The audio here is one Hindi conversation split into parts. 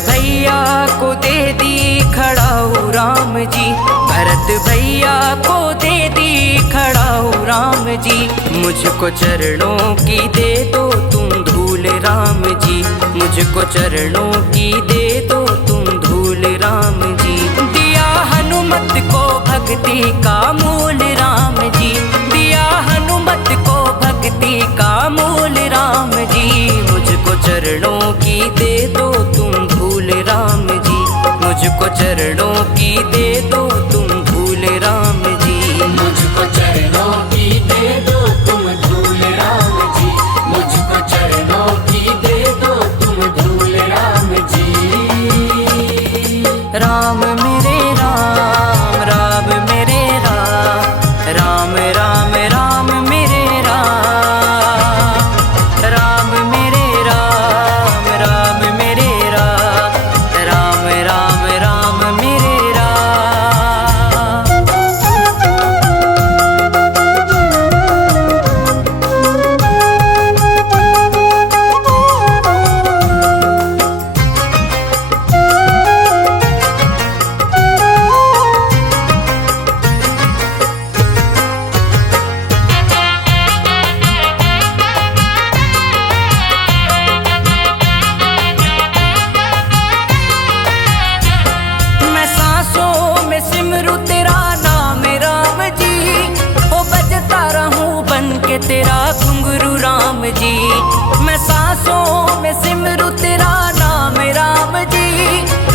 भैया को दे दी खड़ा हूँ राम जी, भरत भैया को दे दी खड़ा हूँ राम जी। मुझको चरणों की दे दो तुम धूल राम जी, मुझको चरणों की दे दो तुम धूल राम जी। दिया हनुमत को भक्ति का मूल राम जी, दिया हनुमत को भक्ति का मूल राम जी। मुझको चरणों की दे दो तुम धूल राम जी, मुझको चरणों की दे दो तुम धूल राम जी। मुझको चरणों की दे दो तुम धूल राम जी, मुझको चरणों की दे दो तुम धूल राम जी। राम मेरे राम, राम मेरे राम, राम राम राम मेरे राम, राम मेरे राम, राम मेरे राम, राम राम राम मेरे राम। मैं सांसों में सिमरू तेरा नाम राम जी, ओ बजता रहूं बन के तेरा घुंघरू राम जी। मैं सांसों में सिमरू तेरा नाम राम जी,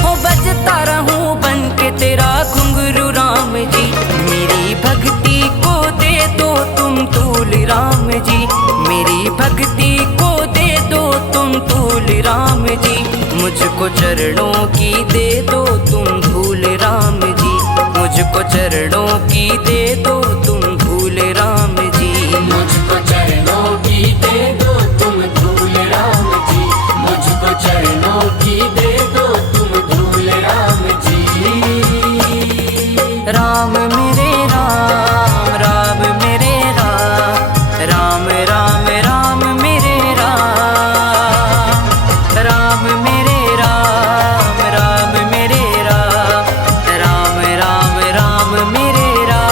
ओ बजता रहूं बन के तेरा घुंघरू राम जी। मेरी भक्ति को दे दो तुम तूल राम जी, मेरी भक्ति को दे दो तुम तूल राम जी। मुझको चरणों की दे दो तुम धूल राम जी, मुझको चरणों की दे दो तुम धूल राम जी। मुझको चरणों की दे दो तुम धूल राम जी, मुझको चरणों की दे दो तुम धूल राम जी। राम मेरे राम, राम मेरे राम, राम राम राम मेरे राम, राम मेरे राम, राम मेरे राम, राम राम राम मेरे राम।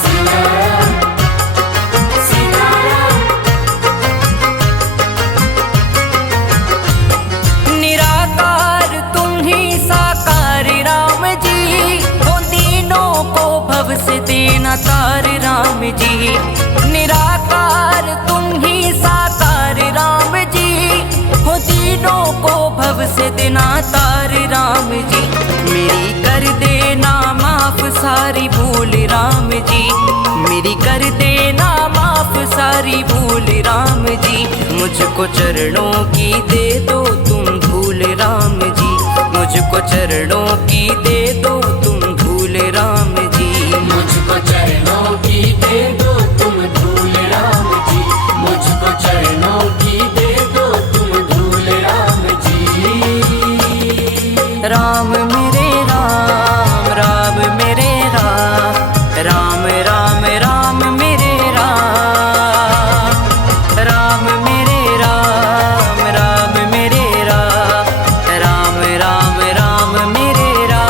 सीताराम सीताराम निराकार तुम ही साकार राम जी, हो तीनों को भव से देना तार राम जी। निराकार तुम ही साकार राम जी, हो तीनों को भव से देना तार राम जी। मेरी कर देना माफ सारी भूल राम जी, मेरी कर देना माफ सारी भूल राम जी। मुझको चरणों की दे दो तुम धूल राम जी, मुझको चरणों की दे दो तुम धूल राम जी। मुझको चरणों की दे दो तुम धूल राम जी, मुझको चरणों की दे दो तुम धूल राम जी। राम मेरे राम, राम मेरे राम, राम राम राम मेरे राम, राम मेरे राम, राम मेरे राम, राम राम राम मेरे राम।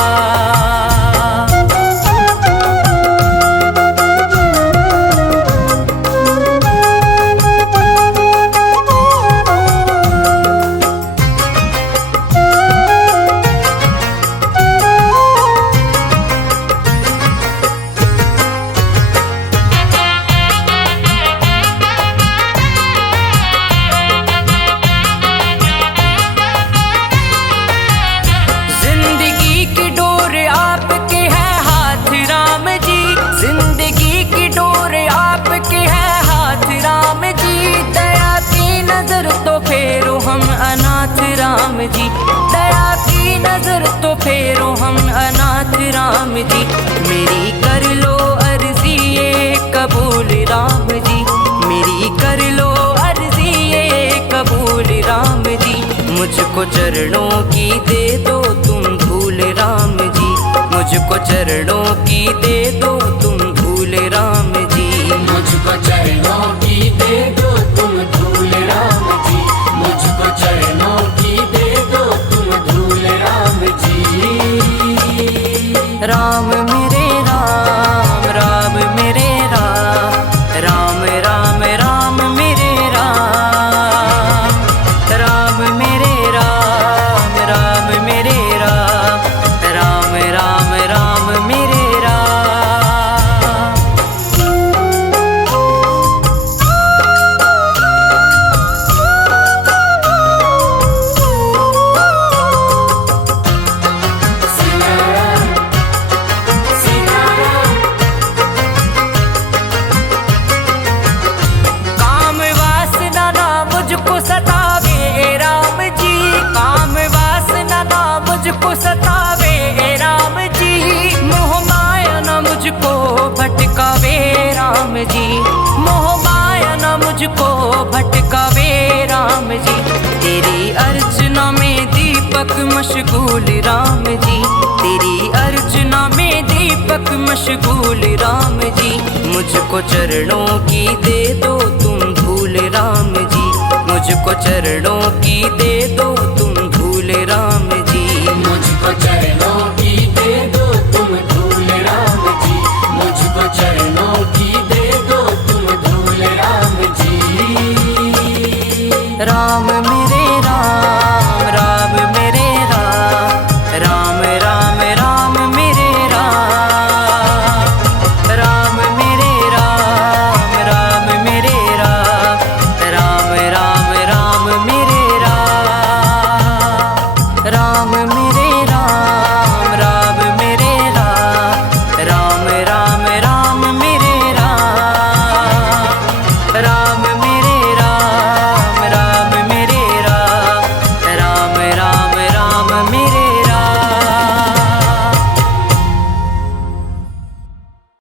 जिंदगी की डोर आपके है हाथ राम जी, जिंदगी की डोर आपके है हाथ राम जी। दया की नजर तो फेरो हम अनाथ राम जी, दया की नजर तो फेरो हम अनाथ राम जी। मेरी कर लो अर्जी ये कबूल राम जी, मेरी कर लो अर्जी ये कबूल राम जी। मुझको चरणों की दे दो तुम धूल राम जी, मुझको चरणों चरणों की दे दो तुम धूल राम जी। मुझको चरणों की दे दो तुम धूल राम जी। मुझको चरणों की दे दो तुम धूल राम जी। राम मेरे राम, राम मेरे राम, राम राम राम मेरे राम, राम मेरे राम, राम मेरे राम, राम राम राम मेरे राम। सीताराम सीताराम काम वासना ना मुझको सतावे राम जी, काम वासना ना मुझको सतावे राम जी, मोह माया ना मुझको भटकावे राम जी, मोह माया ना मुझको भटकावे राम जी। तेरी अर्चना में दीपक मशगूल राम जी, तेरी अर्चना में दीपक मशगूल राम जी। मुझको चरणों की दे दो तुम धूल राम जी, मुझको चरणों की दे दो तुम धूल राम